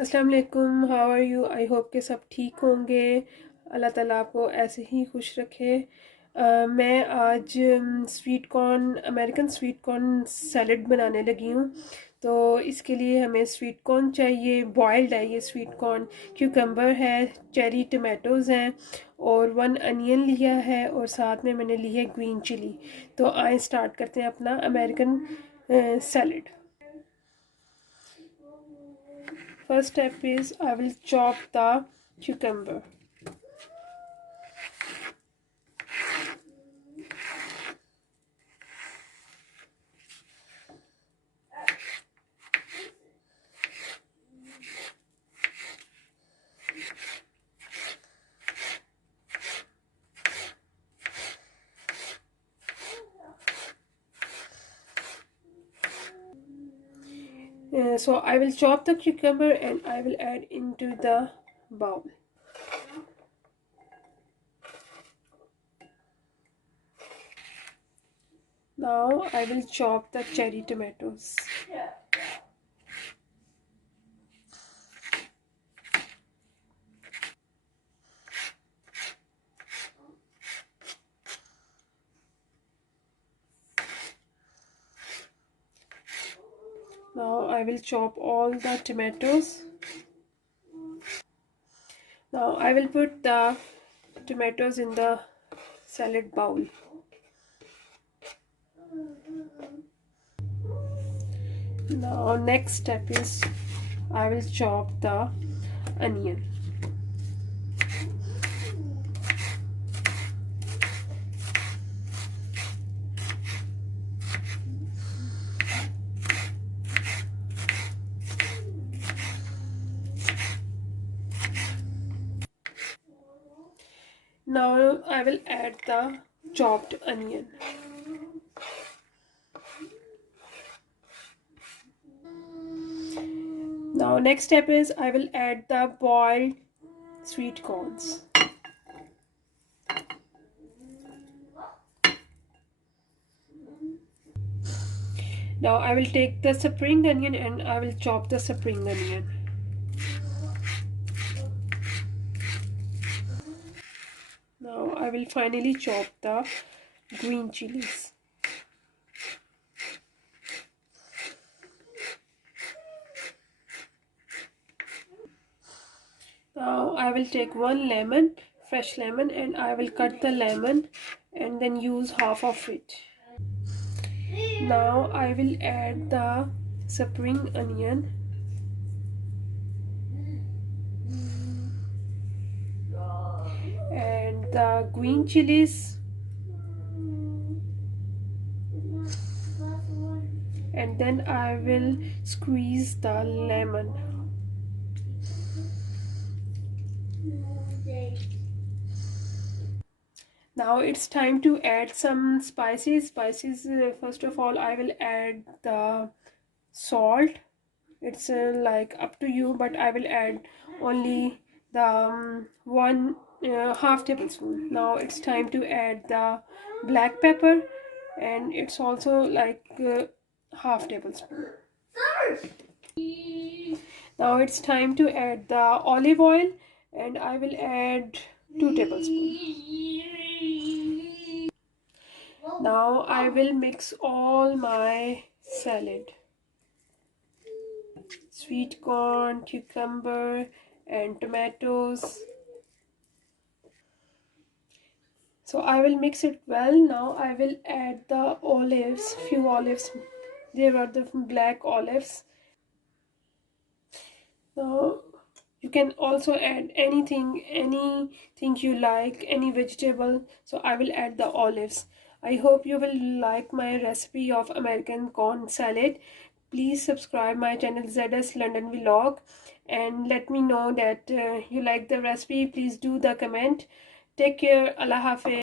अस्सलाम वालेकुम, how are you? I hope के सब ठीक होंगे। अल्लाह ताला आपको ऐसे ही खुश रखे। मैं आज sweet corn American sweet corn salad बनाने लगी हूँ। तो इसके लिए हमें स्वीट कॉर्न चाहिए, बॉयल्ड है ये स्वीट कॉर्न, क्यूकम्बर है, चेरी टमाटोज़ हैं और 1 अनियन लिया है और साथ में मैंने ली है ग्रीन चिली। तो आए स्टार्ट करते हैं अपना American salad. First step is I will chop the cucumber. So I will chop the cucumber and I will add into the bowl. Now I will chop the cherry tomatoes. Now I will chop all the tomatoes. Now I will put the tomatoes in the salad bowl. Now next step is I will chop the onion. Now I will add the chopped onion. Now next step is I will add the boiled sweet corns. Now I will take the spring onion and I will chop the spring onion. Now I will finally chop the green chilies. Now I will take one lemon, fresh lemon, and I will cut the lemon and then use half of it. Now I will add the spring onion and the green chilies and then I will squeeze the lemon. Now it's time to add some spices. First of all, I will add the salt. It's like up to you, but I will add only the one half tablespoon. Now it's time to add the black pepper, and it's also like half tablespoon. Now it's time to add the olive oil, and I will add 2 tablespoons. Now I will mix all my salad, sweet corn, cucumber and tomatoes. So I will mix it well. Now I will add the olives, few olives. There are the black olives. Now you can also add anything you like, any vegetable. So I will add the olives. I hope you will like my recipe of American corn salad. Please subscribe my channel ZS London Vlog and let me know that you like the recipe. Please do the comment. Take care. Allah Hafiz.